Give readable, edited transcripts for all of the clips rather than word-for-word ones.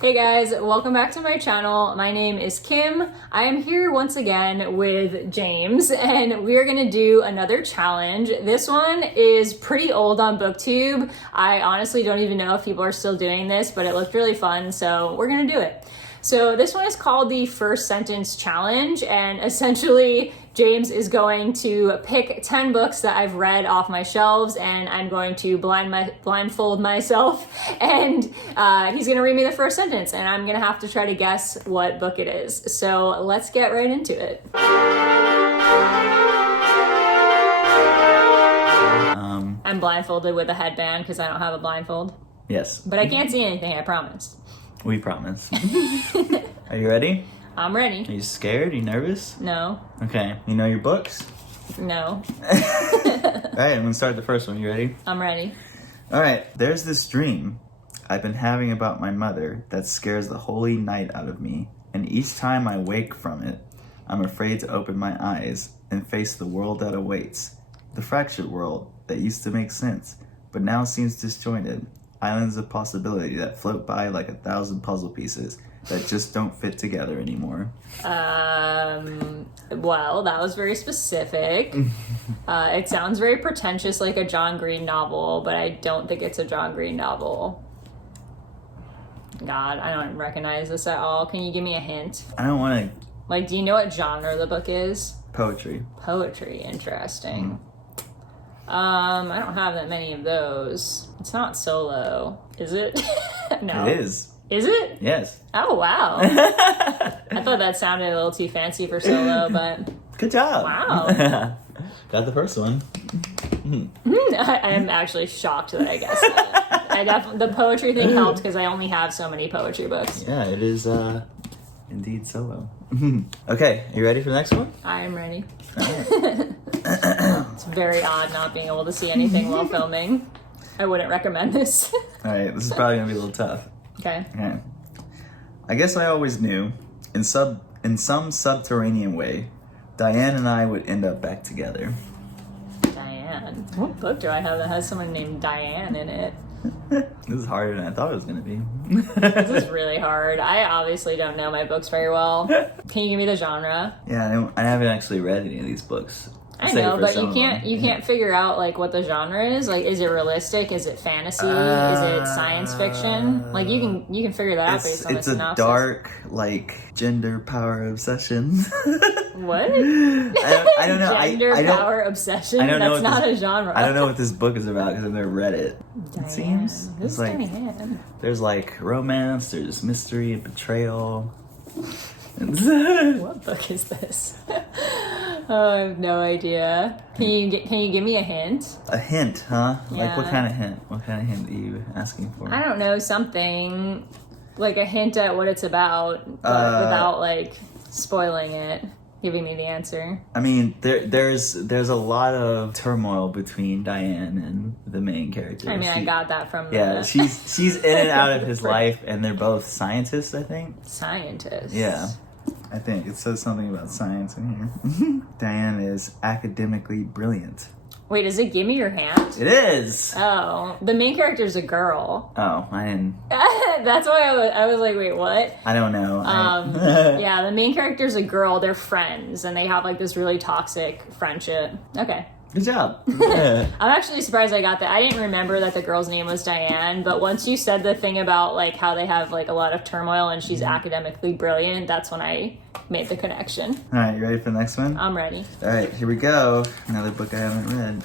Hey guys, welcome back to my channel. My name is Kim. I am here once again with James and we are gonna do another challenge. This one is pretty old on BookTube. I honestly don't even know if people are still doing this, but it looked really fun, so we're gonna do it. So this one is called the First Sentence Challenge, and essentially James is going to pick 10 books that I've read off my shelves, and I'm going to blindfold myself, and he's gonna read me the first sentence, and I'm gonna have to try to guess what book it is. So let's get right into it. I'm blindfolded with a headband because I don't have a blindfold. Yes. But I can't see anything, I promise. We promise. Are you ready? I'm ready. Are you scared? Are you nervous? No. Okay. You know your books? No. Alright, I'm gonna start the first one. You ready? I'm ready. Alright. There's this dream I've been having about my mother that scares the holy night out of me, and each time I wake from it, I'm afraid to open my eyes and face the world that awaits. The fractured world that used to make sense, but now seems disjointed. Islands of possibility that float by like 1,000 puzzle pieces that just don't fit together anymore. Well, that was very specific. It sounds very pretentious, like a John Green novel, but I don't think it's a John Green novel. God, I don't recognize this at all. Can you give me a hint? I don't want to... Like, do you know what genre the book is? Poetry. Poetry, interesting. I don't have that many of those. It's not solo, is it? No. It is. Is it? Yes. Oh, wow. I thought that sounded a little too fancy for solo, but... Good job. Wow. Got the first one. I am actually shocked that I guessed that. The poetry thing helped because I only have so many poetry books. Yeah, it is indeed solo. Okay, you ready for the next one? I am ready. All right. It's very odd not being able to see anything while filming. I wouldn't recommend this. All right, this is probably gonna be a little tough. Okay. Okay. I guess I always knew, in some subterranean way, Diane and I would end up back together. Diane. What book do I have that has someone named Diane in it? This is harder than I thought it was gonna be. This is really hard. I obviously don't know my books very well. Can you give me the genre? Yeah, I haven't actually read any of these books. I know, but you can't figure out like what the genre is. Like, is it realistic? Is it fantasy? Is it science fiction? Like, you can figure that out based on the synopsis. It's a dark, like, gender power obsession. What? I don't know. Gender power obsession? I don't know. That's not a genre. I don't know what this book is about because I've never read it. Diane. It seems Who's like Diane? There's like romance, there's mystery and betrayal. What book is this? Oh, I have no idea. Can you give me a hint? A hint, huh? Yeah. Like what kind of hint? What kind of hint are you asking for? I don't know, something like a hint at what it's about, but without like spoiling it, giving me the answer. I mean, there's a lot of turmoil between Diane and the main character. I mean, I got that from yeah. She's in and out of his life, and they're both scientists, I think. Scientists. Yeah. I think it says something about science in here. Diane is academically brilliant. Wait, does it give me your hand? It is! Oh, the main character's a girl. Oh, I didn't... That's why I was like, wait, what? I don't know. Yeah, the main character's a girl. They're friends, and they have like this really toxic friendship. Okay. Good job. I'm actually surprised I got that. I didn't remember that the girl's name was Diane, but once you said the thing about like how they have like a lot of turmoil and she's academically brilliant, that's when I made the connection. All right, you ready for the next one? I'm ready. All right, here we go. Another book I haven't read.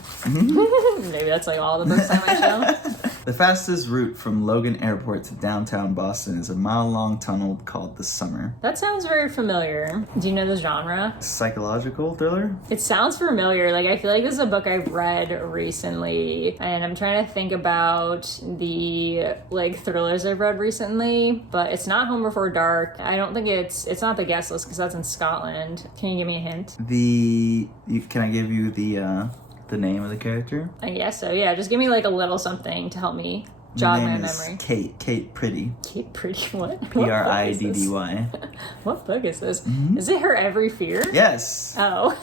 Maybe that's like all the books on my shelf. The fastest route from Logan Airport to downtown Boston is a mile-long tunnel called the Summer. That sounds very familiar. Do you know the genre? Psychological thriller? It sounds familiar. Like, I feel like this is a book I've read recently, and I'm trying to think about the like thrillers I've read recently, but it's not Home Before Dark. I don't think it's not The Guest List because that's in Scotland. Can you give me a hint? Can I give you the name of the character? I guess so, yeah. Just give me like a little something to help me jog my memory. Kate Pretty. Kate Pretty, what? Priddy. What book is this? Mm-hmm. Is it Her Every Fear? Yes. Oh.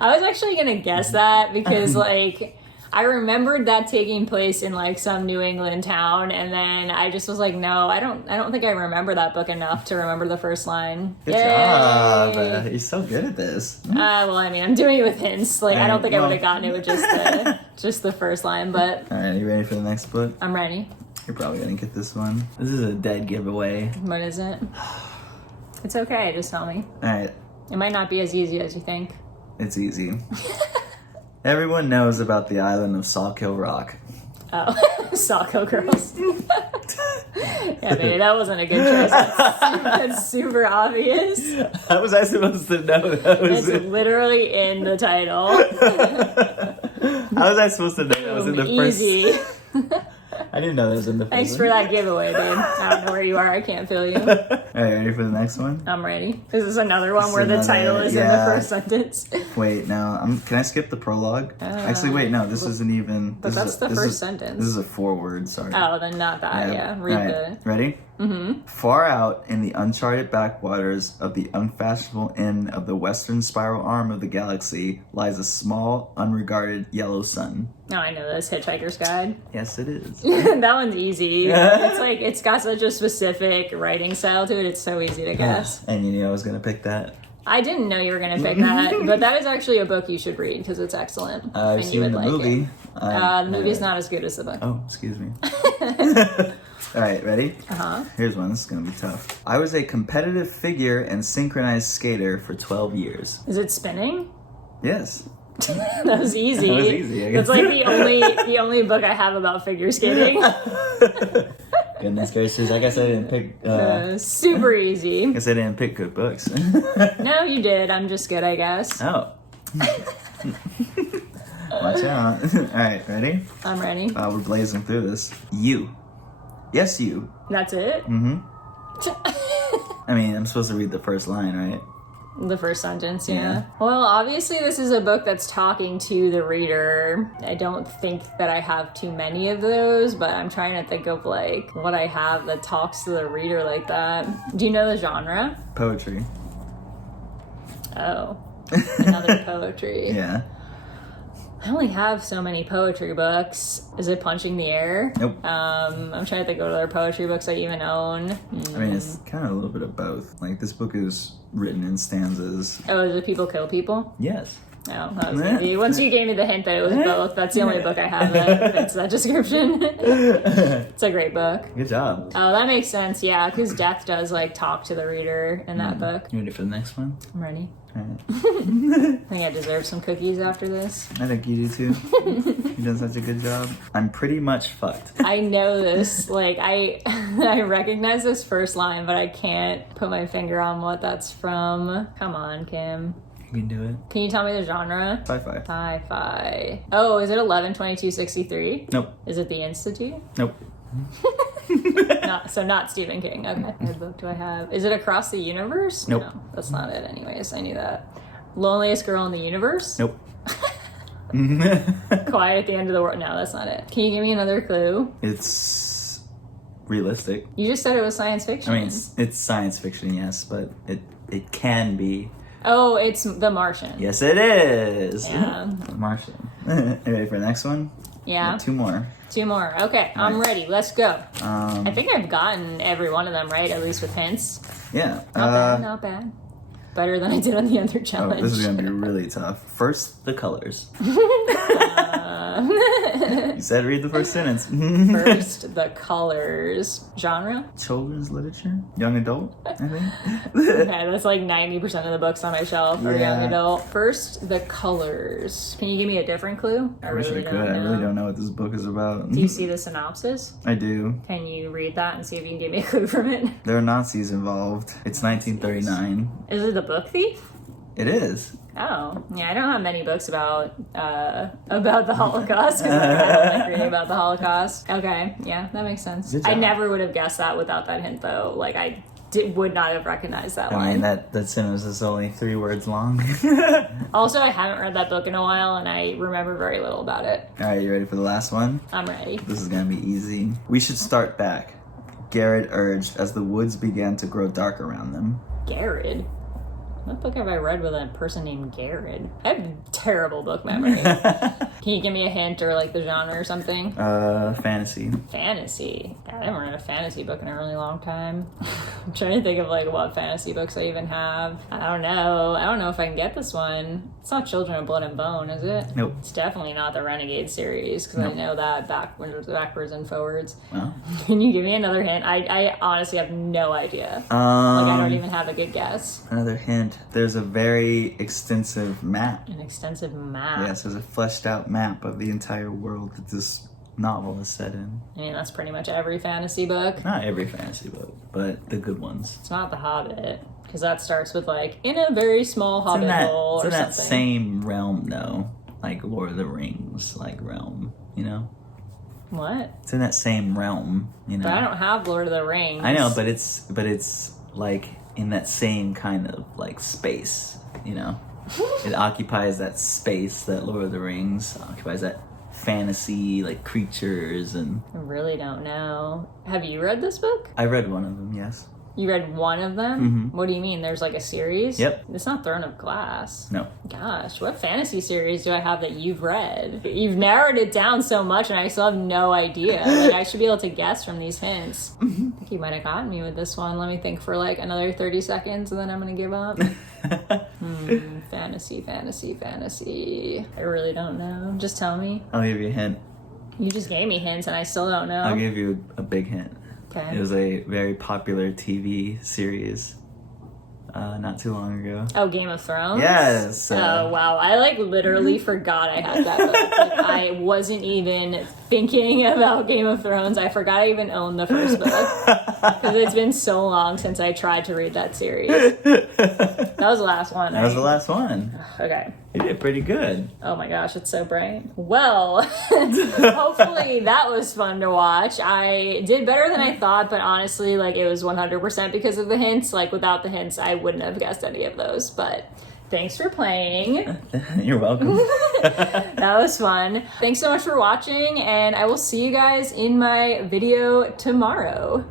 I was actually gonna guess that because like I remembered that taking place in like some New England town, and then I just was like, no, I don't think I remember that book enough to remember the first line. Good job. You're so good at this. Well, I mean, I'm doing it with hints. Like, I don't think I well. would have gotten it with just the first line, but All right, you ready for the next book? I'm ready. You're probably gonna get this one. This is a dead giveaway. What is it? It's okay. Just tell me. All right, It might not be as easy as you think. it's easy. Everyone knows about the island of Sawkill Rock. Oh, Sawkill Girls. Yeah, maybe that wasn't a good choice. That's super obvious. How was I supposed to know that was It's literally in the title. How was I supposed to know that was in the first? Easy. I didn't know that was in the first. Thanks for that giveaway, dude. I don't know where you are. I can't feel you. All right, ready for the next one? I'm ready. This is another one This where is the another- title is in the yeah. first sentence. Wait, no. Can I skip the prologue? Actually, wait, no. This isn't even. But that's the first sentence. This is a foreword. Sorry. Oh, then not that. Yeah, read All right, the. Ready? Mm-hmm. Far out in the uncharted backwaters of the unfashionable end of the western spiral arm of the galaxy lies a small, unregarded yellow sun. No, I know this. Hitchhiker's Guide. Yes, it is. That one's easy. It's like it's got such a specific writing style to it. It's so easy to guess. And you knew I was gonna pick that. I didn't know you were gonna pick that, but that is actually a book you should read because it's excellent. I've and seen you would the like movie. it. The movie's not as good as the book. Oh, excuse me. All right, ready? Here's one. This is gonna be tough. I was a competitive figure and synchronized skater for 12 years. Is it spinning? Yes. That was easy. That was easy, I guess. That's like the only book I have about figure skating. Goodness gracious! I guess I didn't pick. Super easy. I guess I didn't pick good books. No, you did. I'm just good, I guess. Oh. Watch out. All right, ready? I'm ready. We're blazing through this. You. Yes, you. That's it? Mm-hmm. I mean, I'm supposed to read the first line, right? The first sentence, yeah. Yeah. Well, obviously this is a book that's talking to the reader. I don't think that I have too many of those, but I'm trying to think of like what I have that talks to the reader like that. Do you know the genre? Poetry. Oh. Another poetry. Yeah. I only have so many poetry books. Is it Punching the Air? Nope. I'm trying to think of other poetry books I even own. I mean, it's kind of a little bit of both. Like, this book is written in stanzas. Oh, is it People Kill People? Yes. Oh, that was easy. Once you gave me the hint that it was both, that's the only book I have that fits that description. It's a great book. Good job. Oh, that makes sense, yeah, because death does, like, talk to the reader in that book. You ready for the next one? I'm ready. All right. I think I deserve some cookies after this. I think you do too. You've done such a good job. I'm pretty much fucked. I know this, like, I recognize this first line, but I can't put my finger on what that's from. Come on, Kim. You can do it. Can you tell me the genre? Sci-fi. Sci-fi. Oh, is it 11/22/63? Nope. Is it The Institute? Nope. Not Stephen King. Okay. What book do I have? Is it Across the Universe? Nope. No, that's not it anyways. I knew that. Loneliest Girl in the Universe? Nope. Quiet at the End of the World? No, that's not it. Can you give me another clue? It's realistic. You just said it was science fiction. I mean, it's science fiction, yes, but it can be. Oh, it's The Martian. Yes, it is. Yeah. Martian. You ready for the next one? Yeah. Two more. Two more. Okay, I'm ready. Let's go. Um, I think I've gotten every one of them right, at least with hints. Yeah. Not bad, not bad. Better than I did on the other Oh, challenge. this is gonna be really tough. First, the colors. You said read the first sentence. First, the colors. Genre? Children's literature, young adult, I think. Okay, that's like 90% of the books on my shelf are young Yeah. adult. First, the colors. Can you give me a different clue? I wish I could. I really don't know what this book is about. Do you see the synopsis? I do. Can you read that and see if you can give me a clue from it? There are Nazis involved. It's 1939. Is it The Book Thief? It is. Oh, yeah, I don't have many books about the Holocaust because I don't like reading about the Holocaust. Okay, yeah, that makes sense. Good I job. never would have guessed that without that hint, though. Like, I would not have recognized that I line. mean, that sentence is only 3 words long. Also, I haven't read that book in a while, and I remember very little about it. All right, you ready for the last one? I'm ready. This is gonna be easy. We should start back, Garrett urged as the woods began to grow dark around them. Garrett. What book have I read with a person named Garrett? I have terrible book memory. Can you give me a hint or like the genre or something? Fantasy. Fantasy. God, I haven't read a fantasy book in a really long time. I'm trying to think of like what fantasy books I even have. I don't know. I don't know if I can get this one. It's not Children of Blood and Bone, is it? Nope. It's definitely not the Renegade series because Nope. I know that backwards and forwards. Well. Can you give me another hint? I honestly have no idea. Like I don't even have a good guess. Another hint. There's a very extensive map. An extensive map. Yes, there's a fleshed out map of the entire world that this novel is set in. I mean, that's pretty much every fantasy book. Not every fantasy book, but the good ones. It's not The Hobbit, because that starts with like, in a very small hobbit hole or it's in something. that same realm, though. Like Lord of the Rings, like realm, you know? What? It's in that same realm, you know? But I don't have Lord of the Rings. I know, but it's like in that same kind of like space, you know? It occupies that space that Lord of the Rings occupies, that fantasy, like creatures and... I really don't know. Have you read this book? I read one of them, yes. You read one of them? Mm-hmm. What do you mean? There's like a series? Yep. It's not Throne of Glass. No. Gosh, what fantasy series do I have that you've read? You've narrowed it down so much and I still have no idea. Like, I should be able to guess from these hints. I think you might have gotten me with this one. Let me think for like another 30 seconds and then I'm gonna give up. Fantasy. I really don't know. Just tell me. I'll give you a hint. You just gave me hints and I still don't know. I'll give you a big hint. Okay. It was a very popular TV series not too long ago. Oh, Game of Thrones? Yes. Oh, wow. I like literally forgot I had that book. Like, I wasn't even thinking about Game of Thrones. I forgot I even owned the first book. Because it's been so long since I tried to read that series. That was the last one, That was right? the last one. Okay. You did pretty good. Oh my gosh, it's so bright. Well, hopefully that was fun to watch. I did better than I thought, but honestly, like, it was 100% because of the hints. Like, without the hints, I wouldn't have guessed any of those. But thanks for playing. You're welcome. That was fun. Thanks so much for watching, and I will see you guys in my video tomorrow.